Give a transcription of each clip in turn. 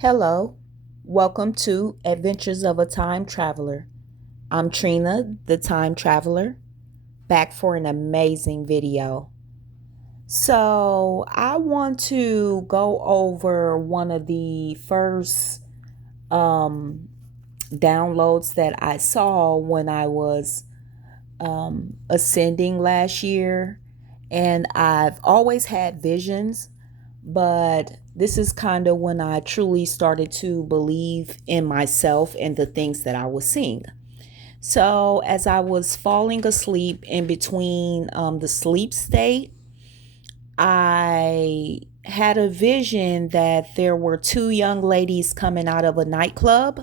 Hello, welcome to Adventures of a Time Traveler. I'm Trina, the Time Traveler, back for an amazing video. So, I want to go over one of the first um, downloads that I saw when I was ascending last year. And I've always had visions, but this is kind of when I truly started to believe in myself and the things that I was seeing. So, as I was falling asleep in between the sleep state, I had a vision that there were two young ladies coming out of a nightclub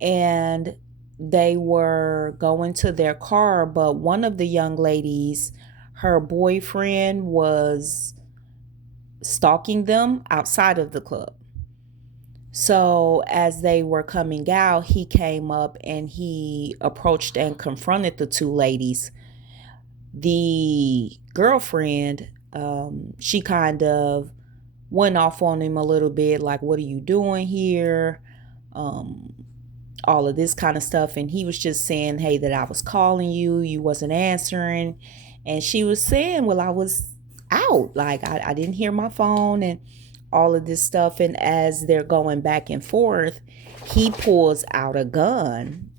and they were going to their car, but one of the young ladies, her boyfriend was stalking them outside of the club. So as they were coming out, he came up and he approached and confronted the two ladies. The girlfriend, she kind of went off on him a little bit, like, "What are you doing here?" Um, all of this kind of stuff. And he was just saying, "Hey, that I was calling you, you wasn't answering." And she was saying, "Well, I was out. Like, I didn't hear my phone," and all of this stuff. And as they're going back and forth, he pulls out a gun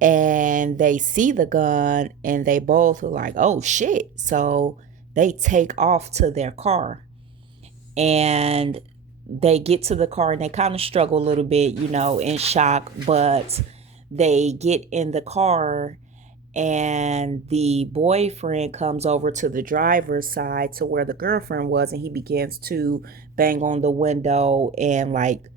and they see the gun and they both are like, "Oh shit." So they take off to their car and they get to the car and they kind of struggle a little bit, in shock, but they get in the car and the boyfriend comes over to the driver's side to where the girlfriend was and he begins to bang on the window and like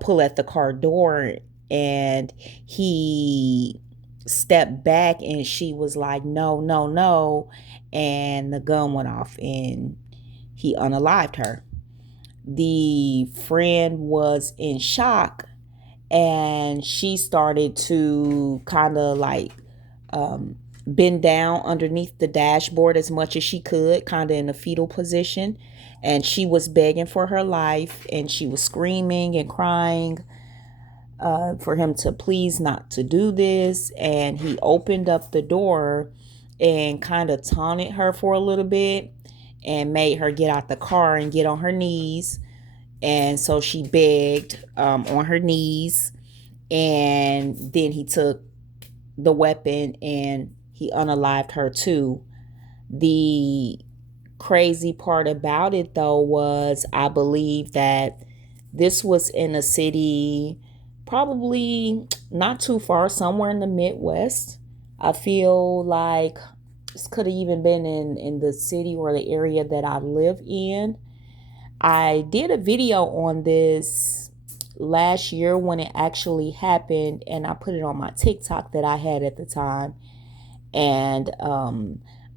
pull at the car door, and he stepped back and she was like, "No, no, no," and the gun went off and he unalived her. The friend was in shock and she started to kind of like um, bend down underneath the dashboard as much as she could, kind of in a fetal position. And she was begging for her life and she was screaming and crying for him to please not to do this. And he opened up the door and kind of taunted her for a little bit and made her get out the car and get on her knees. And so she begged on her knees. And then he took the weapon and he unalived her too. The crazy part about it though was I believe that this was in a city probably not too far, somewhere in the Midwest. I feel like this could have even been in the city or the area that I live in. I did a video on this last year when it actually happened, and I put it on my TikTok that I had at the time. And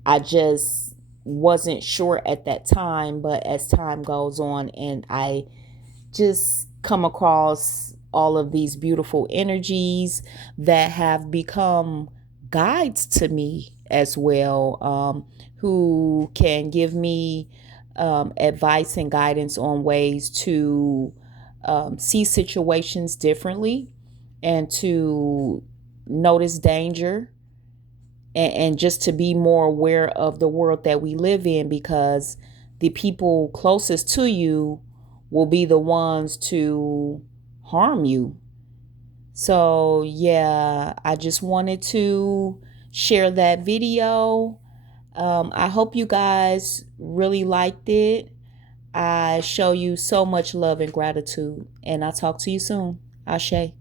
I just wasn't sure at that time, but as time goes on, and I just come across all of these beautiful energies that have become guides to me as well, who can give me advice and guidance on ways to see situations differently and to notice danger, and just to be more aware of the world that we live in, because the people closest to you will be the ones to harm you. So, yeah, I just wanted to share that video. I hope you guys really liked it. I show you so much love and gratitude, and I'll talk to you soon. Ashe.